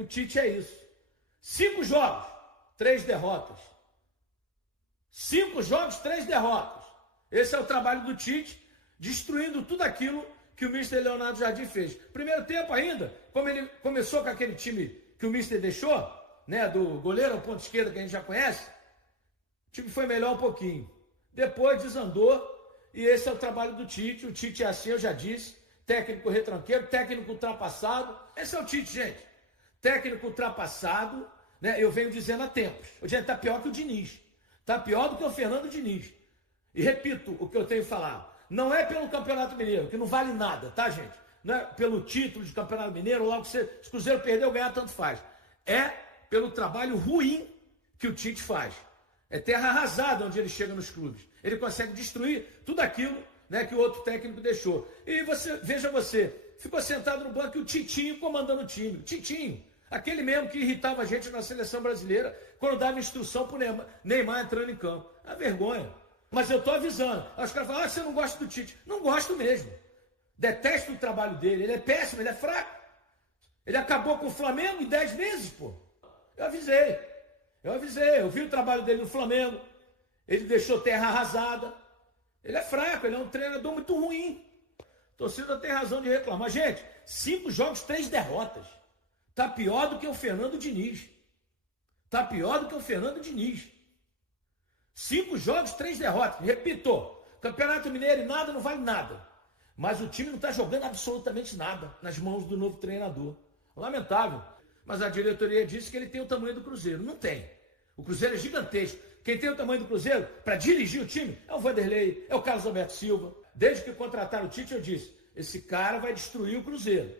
o Tite é isso. 5 jogos, 3 derrotas. 5 jogos, 3 derrotas. Esse é o trabalho do Tite, destruindo tudo aquilo que o Mister Leonardo Jardim fez. Primeiro tempo ainda, como ele começou com aquele time que o Mister deixou, né, do goleiro ao ponto esquerdo que a gente já conhece, o time foi melhor um pouquinho. Depois desandou, e esse é o trabalho do Tite. O Tite é assim, eu já disse, técnico retranqueiro, técnico ultrapassado. Esse é o Tite, gente. Técnico ultrapassado, né, eu venho dizendo há tempos. O gente está pior que o Diniz. Está pior do que o Fernando Diniz. E repito o que eu tenho falado. Não é pelo Campeonato Mineiro, que não vale nada, tá, gente? Não é pelo título de Campeonato Mineiro, logo se o Cruzeiro perder ou ganhar, tanto faz. É pelo trabalho ruim que o Tite faz. É terra arrasada onde ele chega nos clubes. Ele consegue destruir tudo aquilo, né, que o outro técnico deixou. E veja, ficou sentado no banco e o Titinho comandando o time. O Titinho, aquele mesmo que irritava a gente na seleção brasileira quando dava instrução para o Neymar entrando em campo. É vergonha. Mas eu estou avisando. Aí os caras falam, você não gosta do Tite. Não gosto mesmo. Detesto o trabalho dele. Ele é péssimo, ele é fraco. Ele acabou com o Flamengo em 10 meses, pô. Eu avisei. Eu vi o trabalho dele no Flamengo. Ele deixou terra arrasada. Ele é fraco, ele é um treinador muito ruim. A torcida tem razão de reclamar. Gente, 5 jogos, 3 derrotas. Tá pior do que o Fernando Diniz. 5 jogos, 3 derrotas. Repito, Campeonato Mineiro e nada não vale nada. Mas o time não está jogando absolutamente nada nas mãos do novo treinador. Lamentável. Mas a diretoria disse que ele tem o tamanho do Cruzeiro. Não tem. O Cruzeiro é gigantesco. Quem tem o tamanho do Cruzeiro para dirigir o time é o Vanderlei, é o Carlos Alberto Silva. Desde que contrataram o Tite, eu disse, esse cara vai destruir o Cruzeiro.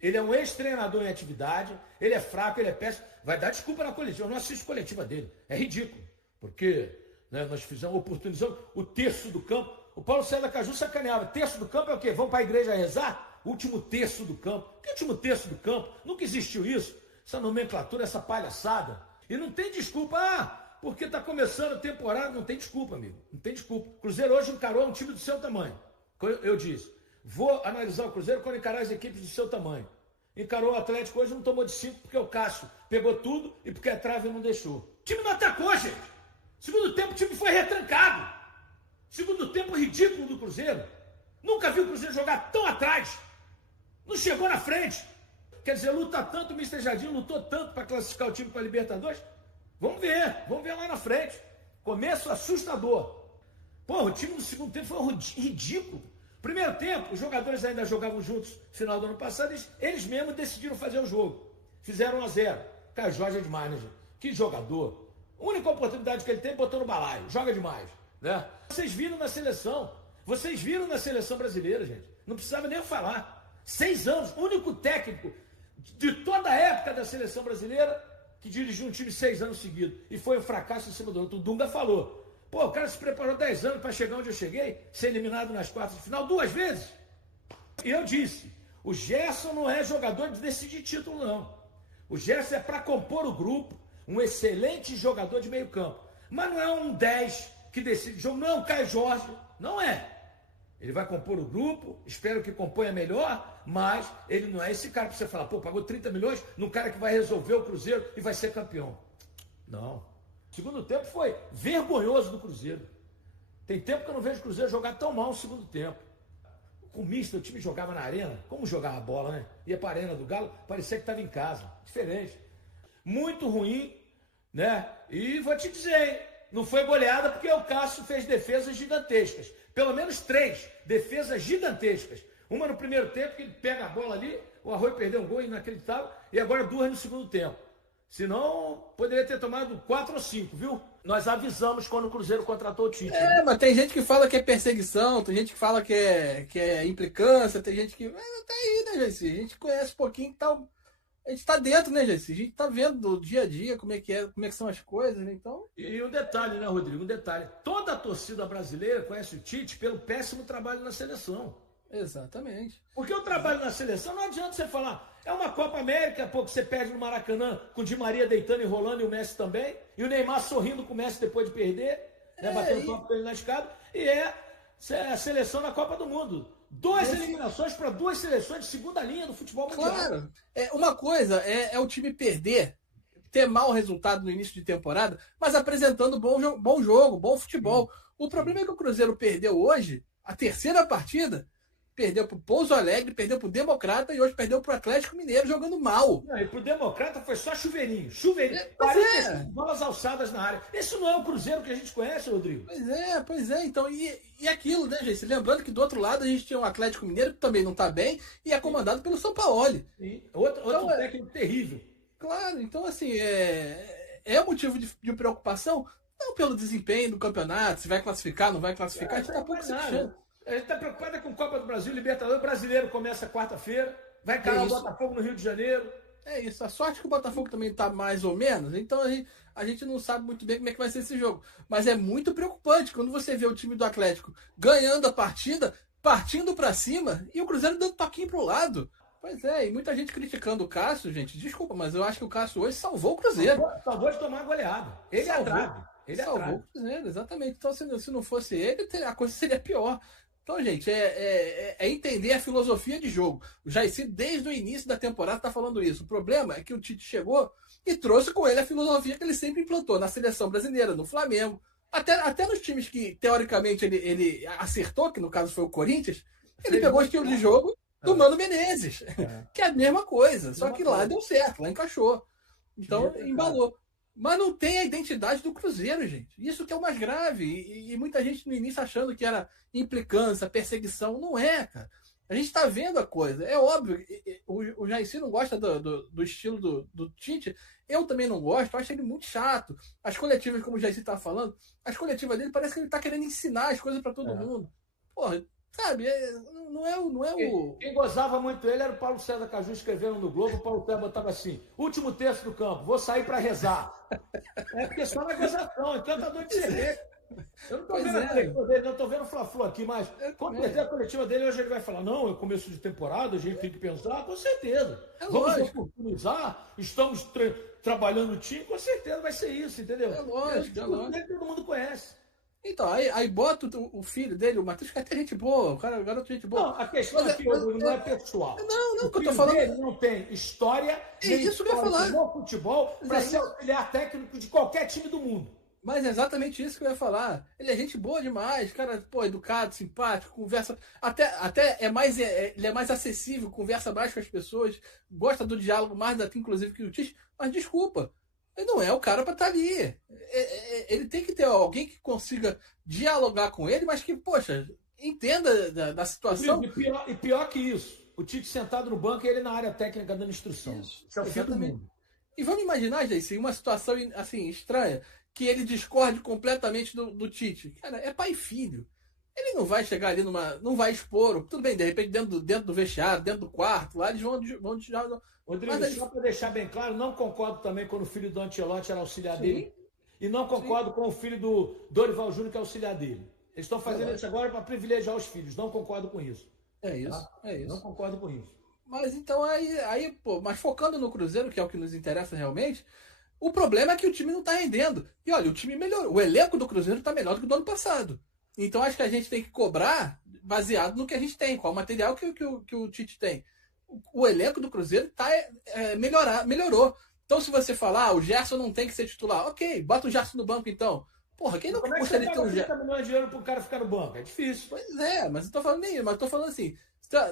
Ele é um ex-treinador em atividade, ele é fraco, ele é péssimo. Vai dar desculpa na coletiva. Eu não assisto a coletiva dele. É ridículo. Porque, né, nós oportunizamos o terço do campo. O Paulo César Caju sacaneava. Terço do campo é o quê? Vão para a igreja rezar? Último terço do campo. Que último terço do campo? Nunca existiu isso. Essa nomenclatura, essa palhaçada. E não tem desculpa. Porque está começando a temporada. Não tem desculpa, amigo. Não tem desculpa. O Cruzeiro hoje encarou um time do seu tamanho. Eu disse, vou analisar o Cruzeiro quando encarar as equipes do seu tamanho. Encarou o Atlético hoje, não tomou de 5 porque o Cássio pegou tudo e porque a trave não deixou. O time não atacou, gente. Segundo tempo, o time foi retrancado. Segundo tempo ridículo do Cruzeiro. Nunca vi o Cruzeiro jogar tão atrás. Não chegou na frente. Quer dizer, luta tanto, o Mister Jardim lutou tanto para classificar o time para a Libertadores. Vamos ver lá na frente. Começo assustador. Porra, o time no segundo tempo foi ridículo. Primeiro tempo, os jogadores ainda jogavam juntos no final do ano passado, eles mesmos decidiram fazer o jogo. Fizeram 1-0. Cara, Jorge é demais, né, gente? Que jogador. A única oportunidade que ele tem, botou no balaio. Joga demais, né? Vocês viram na seleção brasileira, gente. Não precisava nem falar. 6 anos, o único técnico de toda a época da seleção brasileira que dirigiu um time 6 anos seguidos. E foi um fracasso em cima do outro. O Dunga falou. Pô, o cara se preparou 10 anos para chegar onde eu cheguei, ser eliminado nas quartas de final 2 vezes. E eu disse, o Gerson não é jogador de decidir título, não. O Gerson é para compor o grupo, um excelente jogador de meio campo. Mas não é um 10 que decide o jogo, não é um Caio Jorge, não é. Ele vai compor o grupo, espero que componha melhor, mas ele não é esse cara para você falar, pô, pagou 30 milhões num cara que vai resolver o Cruzeiro e vai ser campeão. Não. O segundo tempo foi vergonhoso do Cruzeiro. Tem tempo que eu não vejo o Cruzeiro jogar tão mal no segundo tempo. Com o Mister, o time jogava na arena, como jogava a bola, né? Ia para a arena do Galo, parecia que estava em casa. Diferente. Muito ruim, né? E vou te dizer, hein? Não foi goleada porque o Cássio fez defesas gigantescas. Pelo menos 3 defesas gigantescas. Uma no primeiro tempo, que ele pega a bola ali, o Arroio perdeu um gol inacreditável, e agora 2 no segundo tempo. Senão, poderia ter tomado 4 ou 5, viu? Nós avisamos quando o Cruzeiro contratou o Tite. Mas tem gente que fala que é perseguição, tem gente que fala que é implicância, tem gente que... Mas tá aí, né, Jaci? A gente conhece um pouquinho que tá... A gente tá dentro, né, Jaci? A gente tá vendo do dia a dia como é que são as coisas, né? Então... E um detalhe, né, Rodrigo? Um detalhe. Toda a torcida brasileira conhece o Tite pelo péssimo trabalho na seleção. Exatamente. Porque o trabalho na seleção não adianta você falar... É uma Copa América, pô, que você perde no Maracanã com o Di Maria deitando e rolando e o Messi também. E o Neymar sorrindo com o Messi depois de perder, né, batendo o copo com ele na escada. E é a seleção na Copa do Mundo. Duas eliminações para duas seleções de segunda linha do futebol mundial. Claro. Uma coisa é o time perder, ter mau resultado no início de temporada, mas apresentando bom jogo, bom futebol. O problema é que o Cruzeiro perdeu hoje, a terceira partida, perdeu para o Pouso Alegre, perdeu para o Democrata e hoje perdeu para o Atlético Mineiro jogando mal. Não, e para o Democrata foi só chuveirinho. 45 bolas alçadas na área. Esse não é o Cruzeiro que a gente conhece, Rodrigo. Pois é. Então, e aquilo, né, gente? Lembrando que do outro lado a gente tinha um Atlético Mineiro que também não está bem e é comandado pelo Sampaoli. Outro técnico terrível. Claro, então assim, é motivo de preocupação, não pelo desempenho do campeonato, se vai classificar, não vai classificar, a gente está pouco se queixando. A gente está preocupado com Copa do Brasil, Libertadores. O brasileiro começa quarta-feira, vai encarar o Botafogo no Rio de Janeiro. É isso, a sorte que o Botafogo também está mais ou menos, então a gente não sabe muito bem como é que vai ser esse jogo. Mas é muito preocupante quando você vê o time do Atlético ganhando a partida, partindo para cima e o Cruzeiro dando toquinho pro lado. Pois é, e muita gente criticando o Cássio, gente. Desculpa, mas eu acho que o Cássio hoje salvou o Cruzeiro. Salvou de tomar goleada. Ele salvou o Cruzeiro, exatamente. Então, se não fosse ele, a coisa seria pior. Então, gente, é entender a filosofia de jogo. O Jaircy, desde o início da temporada, está falando isso. O problema é que o Tite chegou e trouxe com ele a filosofia que ele sempre implantou na seleção brasileira, no Flamengo. Até nos times que, teoricamente, ele acertou, que no caso foi o Corinthians, ele pegou o estilo de jogo do Mano Menezes, que é a mesma coisa, só que lá deu certo, lá encaixou. Então, embalou. Mas não tem a identidade do Cruzeiro, gente. Isso que é o mais grave. E muita gente no início achando que era implicância, perseguição. Não é, cara. A gente está vendo a coisa. É óbvio. O Jaircy não gosta do estilo do Tite. Eu também não gosto. Eu acho ele muito chato. As coletivas, como o Jaircy está falando, as coletivas dele parece que ele está querendo ensinar as coisas para todo mundo. Porra, sabe? Não é o... Quem gozava muito ele era o Paulo César Caju, escrevendo no Globo. O Paulo César botava assim: último terço do campo, vou sair para rezar. É porque só na gozação, encantador de cerveja. Eu não estou vendo a coletiva dele, não estou vendo o Fla-Flu aqui, mas quando perder a coletiva dele, hoje ele vai falar: não, é começo de temporada, a gente tem que pensar, com certeza. Vamos oportunizar, estamos trabalhando o time, com certeza vai ser isso, entendeu? É lógico. Todo mundo conhece. Então, aí bota o filho dele, o Matheus, que é até gente boa, o cara, garoto gente boa. Não, a questão aqui, não é pessoal. Não, que eu tô falando. Ele não tem história, isso que eu ia falar. No futebol, para ser auxiliar técnico de qualquer time do mundo. Mas é exatamente isso que eu ia falar. Ele é gente boa demais, cara, pô, educado, simpático, conversa. Até ele é mais acessível, conversa mais com as pessoas, gosta do diálogo mais até, inclusive, que o Tite. Mas desculpa, ele não é o cara para estar ali. Ele tem que ter alguém que consiga dialogar com ele, mas que, poxa, entenda da situação. E pior que isso, o Tite sentado no banco e ele na área técnica dando instrução. Isso é o fim do mundo. E vamos imaginar, gente, uma situação assim estranha, que ele discorde completamente do Tite. Cara, é pai e filho. Ele não vai chegar ali não vai expor. Tudo bem, de repente, dentro do vestiário, dentro do quarto, lá eles vão Rodrigo, só para deixar bem claro, não concordo também quando o filho do Ancelotti era auxiliar dele. E não concordo com o filho do Dorival Júnior, que é auxiliar dele. Eles estão fazendo isso agora para privilegiar os filhos. Não concordo com isso. É isso. Não concordo com isso. Mas então mas focando no Cruzeiro, que é o que nos interessa realmente, o problema é que o time não está rendendo. E olha, o time melhorou. O elenco do Cruzeiro está melhor do que o do ano passado. Então acho que a gente tem que cobrar baseado no que a gente tem, qual o material que o Tite tem. O elenco do Cruzeiro melhorou. Então, se você falar, o Gerson não tem que ser titular, ok, bota o Gerson no banco então. Porra, quem não gostaria de ter um Gerson? 30 milhões de euros pro cara ficar no banco? É difícil. Pois é, mas eu tô falando assim,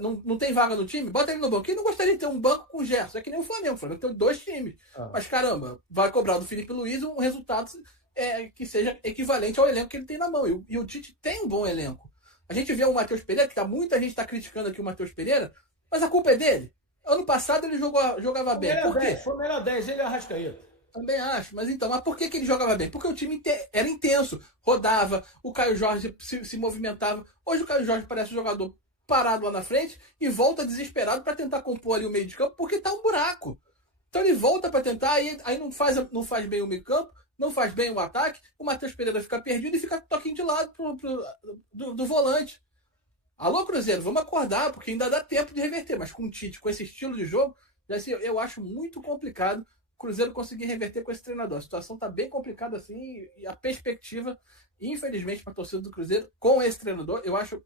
não tem vaga no time, bota ele no banco. Quem não gostaria de ter um banco com o Gerson? É que nem o Flamengo tem 2 times. Mas caramba, vai cobrar do Felipe Luiz um resultado que seja equivalente ao elenco que ele tem na mão. E o Tite tem um bom elenco. A gente vê o Matheus Pereira, que muita gente está criticando aqui o Matheus Pereira, mas a culpa é dele. Ano passado ele jogava bem. Por quê? Foi o melhor 10, ele é o Arrascaeta. Também acho. Mas por que ele jogava bem? Porque o time era intenso. Rodava, o Caio Jorge se movimentava. Hoje o Caio Jorge parece um jogador parado lá na frente e volta desesperado para tentar compor ali o meio de campo porque tá um buraco. Então ele volta para tentar, aí não faz bem o meio campo, não faz bem o ataque, o Matheus Pereira fica perdido e fica toquinho de lado do volante. Alô, Cruzeiro, vamos acordar, porque ainda dá tempo de reverter. Mas com o Tite, com esse estilo de jogo, eu acho muito complicado o Cruzeiro conseguir reverter com esse treinador. A situação está bem complicada assim, e a perspectiva, infelizmente, para a torcida do Cruzeiro, com esse treinador, eu acho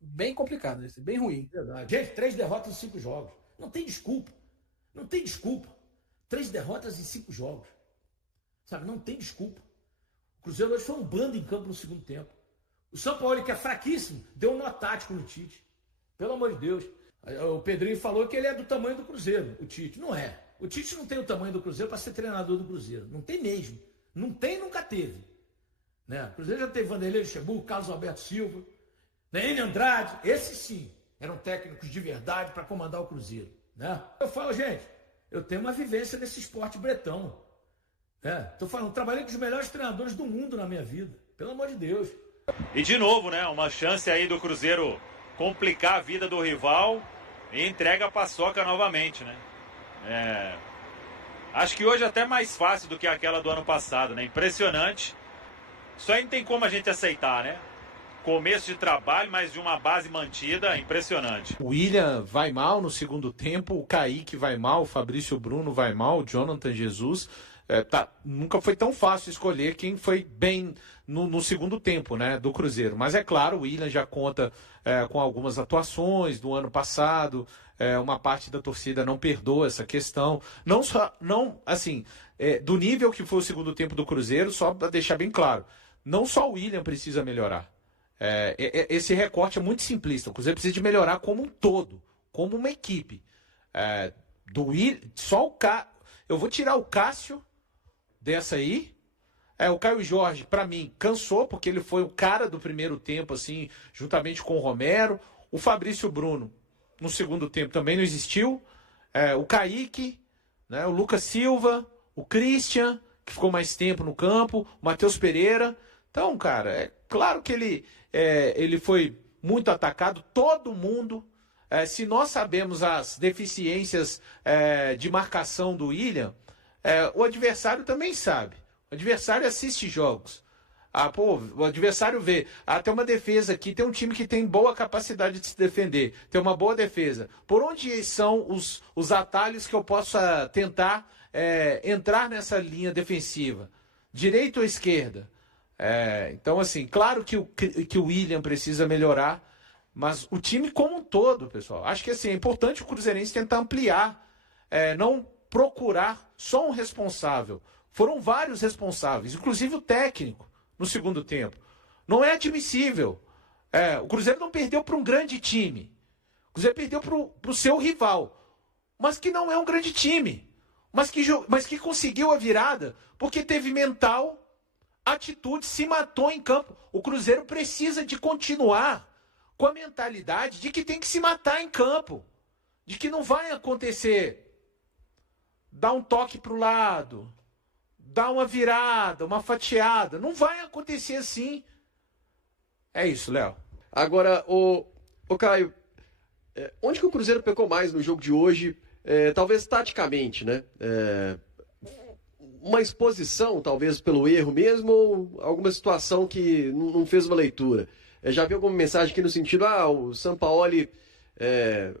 bem complicado, bem ruim. Verdade. Gente, 3 derrotas em 5 jogos. Não tem desculpa. Não tem desculpa. 3 derrotas em 5 jogos. Sabe, não tem desculpa. O Cruzeiro hoje foi um bando em campo no segundo tempo. O São Paulo, que é fraquíssimo, deu um nó tático no Tite. Pelo amor de Deus. O Pedrinho falou que ele é do tamanho do Cruzeiro, o Tite. Não é. O Tite não tem o tamanho do Cruzeiro para ser treinador do Cruzeiro. Não tem mesmo. Não tem e nunca teve. Né? O Cruzeiro já teve Vanderlei Luxemburgo, Carlos Alberto Silva, né? Enio Andrade. Esses sim eram técnicos de verdade para comandar o Cruzeiro. Né? Eu falo, gente, eu tenho uma vivência nesse esporte bretão. Estou falando, trabalhei com os melhores treinadores do mundo na minha vida. Pelo amor de Deus. E de novo, né? Uma chance aí do Cruzeiro complicar a vida do rival e entrega a paçoca novamente, né? Acho que hoje é até mais fácil do que aquela do ano passado, né? Impressionante. Isso aí não tem como a gente aceitar, né? Começo de trabalho, mas de uma base mantida, impressionante. O William vai mal no segundo tempo, o Kaique vai mal, o Fabrício Bruno vai mal, o Jonathan Jesus. Nunca foi tão fácil escolher quem foi bem no segundo tempo, né, do Cruzeiro. Mas é claro, o William já conta com algumas atuações do ano passado. Uma parte da torcida não perdoa essa questão. Do nível que foi o segundo tempo do Cruzeiro, só para deixar bem claro, não só o William precisa melhorar. Esse recorte é muito simplista. O Cruzeiro precisa de melhorar como um todo, como uma equipe. Eu vou tirar o Cássio dessa aí. O Caio Jorge, para mim, cansou, porque ele foi o cara do primeiro tempo, assim, juntamente com o Romero. O Fabrício Bruno, no segundo tempo, também não existiu. O Kaique, né, o Lucas Silva, o Christian, que ficou mais tempo no campo, o Matheus Pereira. Então, cara, é claro que ele foi muito atacado, todo mundo. Se nós sabemos as deficiências de marcação do William, o adversário também sabe. O adversário assiste jogos. O adversário vê. Tem uma defesa aqui, tem um time que tem boa capacidade de se defender, tem uma boa defesa. Por onde são os atalhos que eu possa tentar entrar nessa linha defensiva? Direita ou esquerda? Então, assim, claro que o William precisa melhorar, mas o time como um todo, pessoal, acho que assim, é importante o Cruzeirense tentar ampliar, não procurar só um responsável. Foram vários responsáveis, inclusive o técnico, no segundo tempo. Não é admissível. O Cruzeiro não perdeu para um grande time. O Cruzeiro perdeu para o seu rival, mas que não é um grande time. Mas que conseguiu a virada porque teve mental, atitude, se matou em campo. O Cruzeiro precisa de continuar com a mentalidade de que tem que se matar em campo. De que não vai acontecer dar um toque para o lado, dar uma virada, uma fatiada. Não vai acontecer assim. É isso, Léo. Agora, o Caio, onde que o Cruzeiro pecou mais no jogo de hoje? Talvez taticamente, né? Uma exposição, talvez pelo erro mesmo, ou alguma situação que não fez uma leitura? Já vi alguma mensagem aqui no sentido, o Sampaoli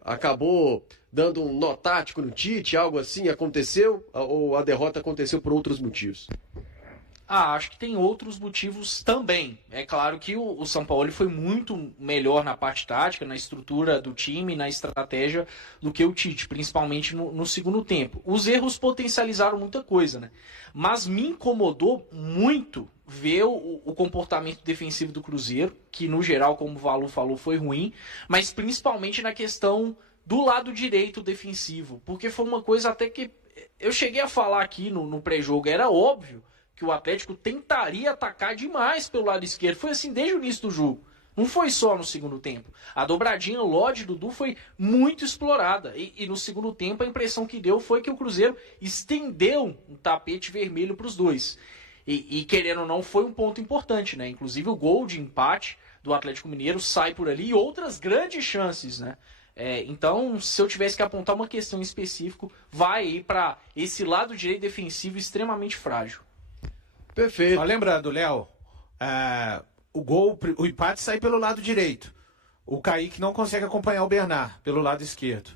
acabou dando um nó tático no Tite, algo assim aconteceu, ou a derrota aconteceu por outros motivos? Acho que tem outros motivos também. É claro que o Sampaoli foi muito melhor na parte tática, na estrutura do time, na estratégia, do que o Tite, principalmente no segundo tempo. Os erros potencializaram muita coisa, né? Mas me incomodou muito ver o comportamento defensivo do Cruzeiro, que no geral, como o Valu falou, foi ruim, mas principalmente na questão do lado direito defensivo, porque foi uma coisa até que eu cheguei a falar aqui no pré-jogo, era óbvio que o Atlético tentaria atacar demais pelo lado esquerdo. Foi assim desde o início do jogo. Não foi só no segundo tempo. A dobradinha Lodi e Dudu foi muito explorada. E no segundo tempo a impressão que deu foi que o Cruzeiro estendeu um tapete vermelho para os dois. E querendo ou não, foi um ponto importante, né? Inclusive o gol de empate do Atlético Mineiro sai por ali e outras grandes chances, né? Então, se eu tivesse que apontar uma questão específica, vai aí para esse lado direito defensivo extremamente frágil. Perfeito. Só lembrando, Léo, o empate sai pelo lado direito. O Kaique não consegue acompanhar o Bernard pelo lado esquerdo.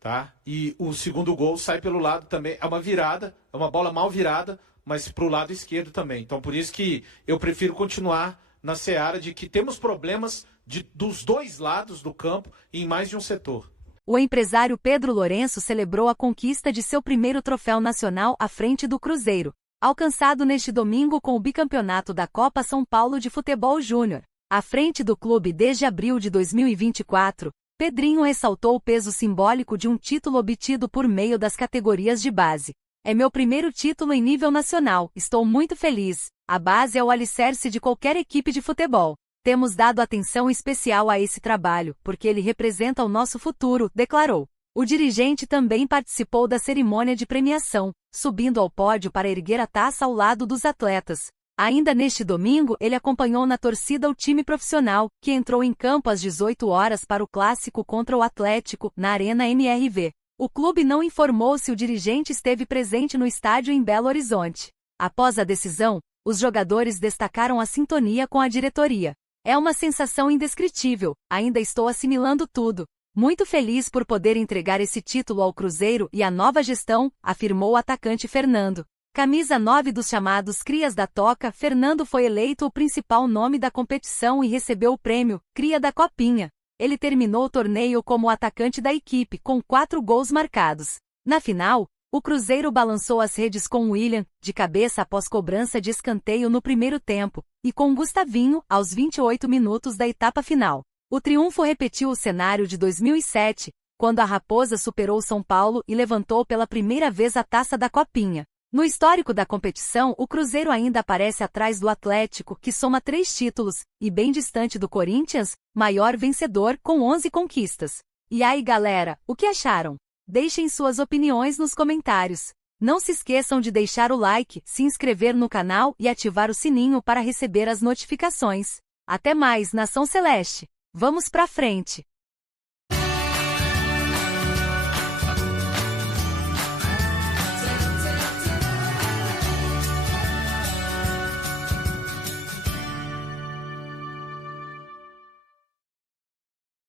Tá? E o segundo gol sai pelo lado também. É uma virada, é uma bola mal virada, mas pro lado esquerdo também. Então, por isso que eu prefiro continuar na seara de que temos problemas dos dois lados do campo e em mais de um setor. O empresário Pedro Lourenço celebrou a conquista de seu primeiro troféu nacional à frente do Cruzeiro, alcançado neste domingo com o bicampeonato da Copa São Paulo de Futebol Júnior. À frente do clube desde abril de 2024, Pedrinho ressaltou o peso simbólico de um título obtido por meio das categorias de base. É meu primeiro título em nível nacional, estou muito feliz. A base é o alicerce de qualquer equipe de futebol. Temos dado atenção especial a esse trabalho, porque ele representa o nosso futuro, declarou. O dirigente também participou da cerimônia de premiação, subindo ao pódio para erguer a taça ao lado dos atletas. Ainda neste domingo, ele acompanhou na torcida o time profissional, que entrou em campo às 18 horas para o clássico contra o Atlético, na Arena MRV. O clube não informou se o dirigente esteve presente no estádio em Belo Horizonte. Após a decisão, os jogadores destacaram a sintonia com a diretoria. É uma sensação indescritível, ainda estou assimilando tudo. Muito feliz por poder entregar esse título ao Cruzeiro e à nova gestão, afirmou o atacante Fernando. Camisa 9 dos chamados Crias da Toca, Fernando foi eleito o principal nome da competição e recebeu o prêmio Cria da Copinha. Ele terminou o torneio como o atacante da equipe, com 4 gols marcados. Na final, o Cruzeiro balançou as redes com William, de cabeça após cobrança de escanteio no primeiro tempo, e com Gustavinho, aos 28 minutos da etapa final. O triunfo repetiu o cenário de 2007, quando a Raposa superou São Paulo e levantou pela primeira vez a taça da Copinha. No histórico da competição, o Cruzeiro ainda aparece atrás do Atlético, que soma 3 títulos, e bem distante do Corinthians, maior vencedor, com 11 conquistas. E aí, galera, o que acharam? Deixem suas opiniões nos comentários. Não se esqueçam de deixar o like, se inscrever no canal e ativar o sininho para receber as notificações. Até mais, Nação Celeste! Vamos pra frente!